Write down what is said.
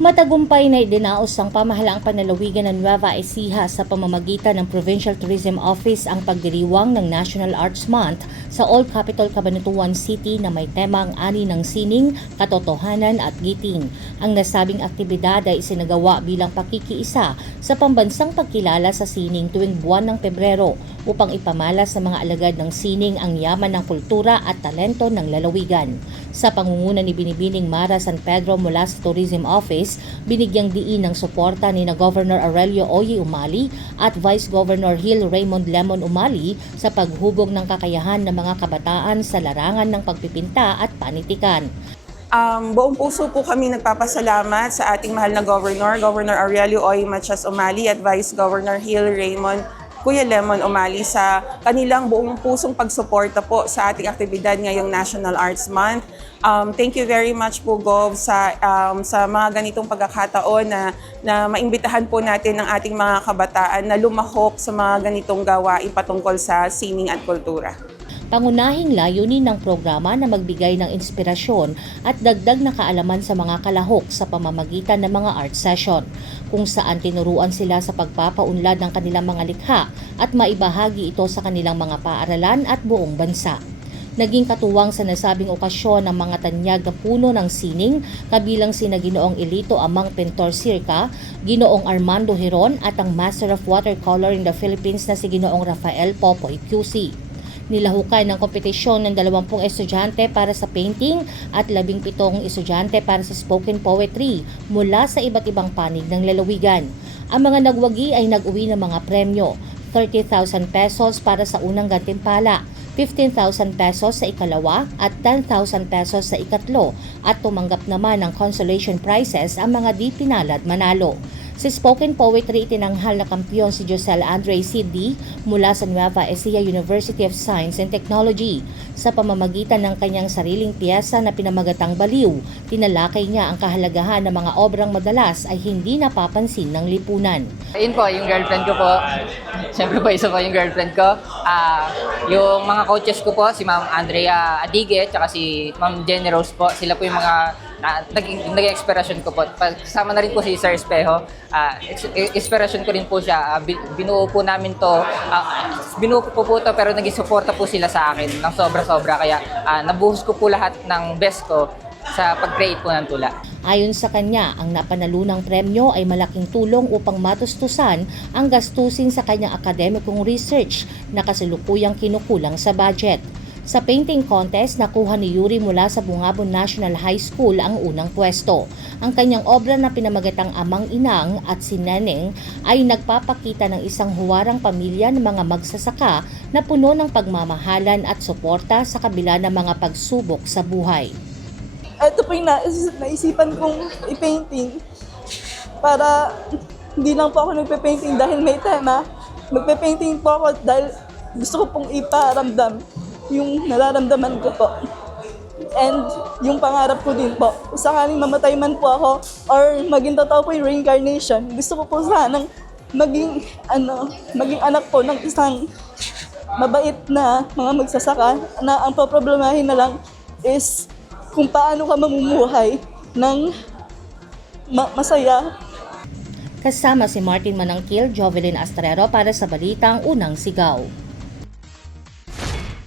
Matagumpay na idinaos ang pamahalaang panlalawigan ng Nueva Ecija sa pamamagitan ng Provincial Tourism Office ang pagdiriwang ng National Arts Month sa All Capital Cabanatuan City na may temang ani ng sining, katotohanan at giting. Ang nasabing aktibidad ay isinagawa bilang pakikiisa sa pambansang pagkilala sa sining tuwing buwan ng Pebrero upang ipamala sa mga alagad ng sining ang yaman ng kultura at talento ng lalawigan. Sa pangunguna ni Binibining Mara San Pedro mula sa Tourism Office, binigyang diin ng suporta ni Governor Aurelio Oye Umali at Vice Governor Hill Raymond Lemon Umali sa paghubog ng kakayahan ng mga kabataan sa larangan ng pagpipinta at panitikan. Buong puso po kami nagpapasalamat sa ating mahal na Governor Aurelio Oye Matias Umali at Vice Governor Hill Raymond Kuya Lemon Umali sa kanilang buong pusong pagsuporta po sa ating aktibidad ngayong National Arts Month. Thank you very much po, Gov, sa mga ganitong pagkakataon na maimbitahan po natin ng ating mga kabataan na lumahok sa mga ganitong gawain patungkol sa sining at kultura. Pangunahing layunin ng programa na magbigay ng inspirasyon at dagdag na kaalaman sa mga kalahok sa pamamagitan ng mga art session, kung saan tinuruan sila sa pagpapaunlad ng kanilang mga likha at maibahagi ito sa kanilang mga paaralan at buong bansa. Naging katuwang sa nasabing okasyon ng mga tanyag na puno ng sining, kabilang sina Ginoong Elito Amang Pintor Circa, Ginoong Armando Heron at ang Master of Watercolor in the Philippines na si Ginoong Rafael Popoy QC. Nilahukan ng kompetisyon ng 20 estudyante para sa painting at 17 estudyante para sa spoken poetry mula sa iba't ibang panig ng lalawigan. Ang mga nagwagi ay nag-uwi ng mga premyo, 30,000 pesos para sa unang gantimpala, 15,000 pesos sa ikalawa at 10,000 pesos sa ikatlo at tumanggap naman ng consolation prizes ang mga di pinalad manalo. Sa spoken poetry, itinanghal na kampiyon si Josel Andre Siddi mula sa Nueva Ecija University of Science and Technology. Sa pamamagitan ng kanyang sariling piyesa na pinamagatang Baliw, tinalakay niya ang kahalagahan ng mga obrang madalas ay hindi napapansin ng lipunan. Ayun po, yung girlfriend ko po. Siyempre po, isa po yung girlfriend ko. Yung mga coaches ko po, si Ma'am Andrea Adige, at si Ma'am Jenny Rose po. Sila po yung mga naging inspirasyon ko po. Kasama na rin po si Sir Espejo. Inspirasyon ko rin po siya. Binuo po namin to. Binuo ko po to pero naging suporta po sila sa akin ng sobra-sobra. Kaya nabuhos ko po lahat ng best ko sa pag-create po ng tula. Ayon sa kanya, ang napanalunang premyo ay malaking tulong upang matustusan ang gastusin sa kanyang akademikong research na kasalukuyang kinukulang sa budget. Sa painting contest, nakuha ni Yuri mula sa Bungabon National High School ang unang pwesto. Ang kanyang obra na pinamagatang Amang Inang at si Neneng ay nagpapakita ng isang huwarang pamilya ng mga magsasaka na puno ng pagmamahalan at suporta sa kabila ng mga pagsubok sa buhay. Ito po yung naisipan kong i-painting para hindi lang po ako nagpe-painting dahil may tema. Magpe-painting po ako dahil gusto ko pong iparamdam yung nararamdaman ko po. And yung pangarap ko din po, sakaling mamatay man po ako or maging totoo po yung reincarnation, gusto ko po sanang maging anak po ng isang mabait na mga magsasaka na ang poproblemahin na lang is kung paano ka mamumuhay ng masaya. Kasama si Martin Manangkil, Jovelyn Astrero para sa Balitang Unang Sigaw.